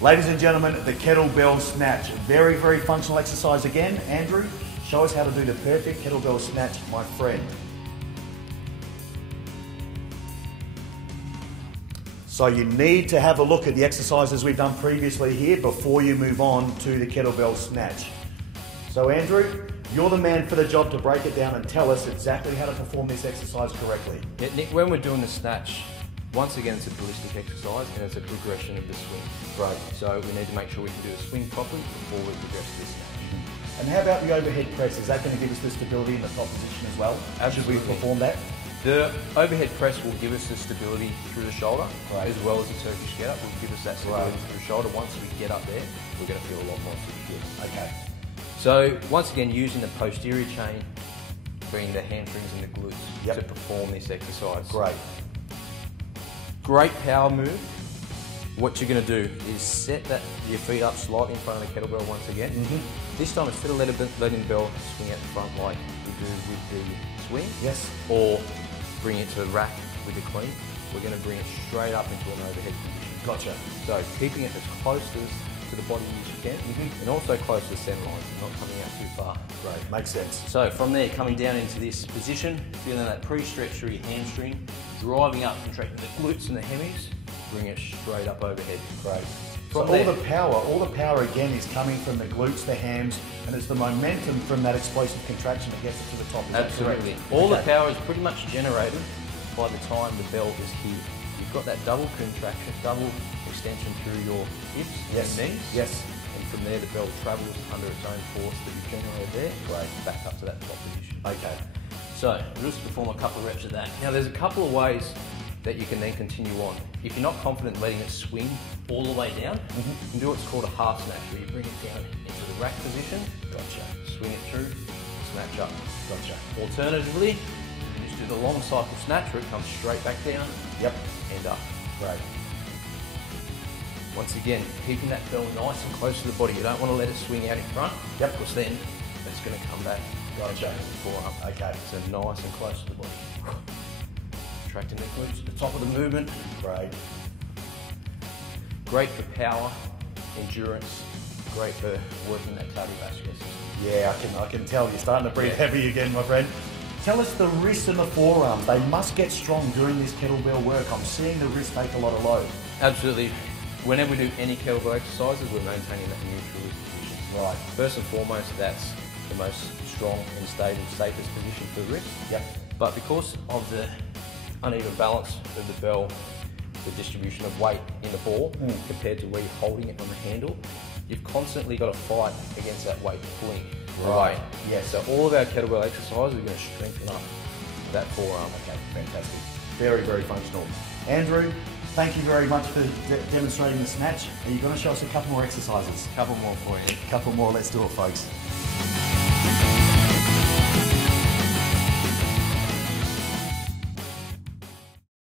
Ladies and gentlemen, the Kettlebell Snatch. Very, very functional exercise again. Andrew, show us how to do the perfect Kettlebell Snatch, my friend. So you need to have a look at the exercises we've done previously here before you move on to the Kettlebell Snatch. So Andrew, you're the man for the job to break it down and tell us exactly how to perform this exercise correctly. Yeah, Nick, when we're doing the snatch, once again it's a ballistic exercise and it's a progression of the swing. Right. So we need to make sure we can do the swing properly before we progress to the snatch. And how about the overhead press? Is that going to give us the stability in the top position as well? Absolutely. Should we perform that? The overhead press will give us the stability through the shoulder, right, as well as the Turkish get up will give us that stability through the shoulder. Once we get up there, we're going to feel a lot more secure. Okay. So once again, using the posterior chain, bringing the hamstrings and the glutes to perform this exercise. Great. Great power move. What you're going to do is set your feet up slightly in front of the kettlebell once again. This time, instead of letting the bell swing out the front like we do with the swing, or bring it to the rack with the clean, we're going to bring it straight up into an overhead position. Gotcha. So keeping it as close to the body as you can, and also close to the center lines, not coming out too far. Great, makes sense. So from there, coming down into this position, feeling that pre-stretch through your hamstring, driving up, contracting the glutes and the hemis, bring it straight up overhead. Great. So all the power again is coming from the glutes, the hams, and it's the momentum from that explosive contraction that gets it to the top. Absolutely. All the power is pretty much generated by the time the bell is here. You've got that double contraction, double extension through your hips and knees. Yes. And from there, the bell travels under its own force that you've generated there. Great. Back up to that top position. Okay. So we'll just perform a couple of reps of that. Now, there's a couple of ways that you can then continue on. If you're not confident letting it swing all the way down, you can do what's called a half snatch, where you bring it down into the rack position, swing it through, snatch up. Alternatively, you can just do the long cycle snatch where it comes straight back down, and up. Great. Once again, keeping that bell nice and close to the body. You don't want to let it swing out in front, because then it's going to come back. Forearm. Okay. So nice and close to the body. Contracting the glutes at the top of the movement. Great. Great for power, endurance, great for working that cardiovascular system. Yeah, I can tell you're starting to breathe heavy again, my friend. Tell us the wrists and the forearms. They must get strong during this kettlebell work. I'm seeing the wrists take a lot of load. Absolutely. Whenever we do any kettlebell exercises, we're maintaining that neutral position. Right. First and foremost, that's the most strong and stable, safest position for the wrist. But because of the uneven balance of the bell, the distribution of weight in the ball compared to where you're holding it on the handle, you've constantly got to fight against that weight pulling away. So all of our kettlebell exercises are going to strengthen up that forearm. Okay, fantastic. Very, very functional. Andrew, thank you very much for demonstrating the snatch. Are you going to show us a couple more exercises? Couple more for you. Couple more, let's do it, folks.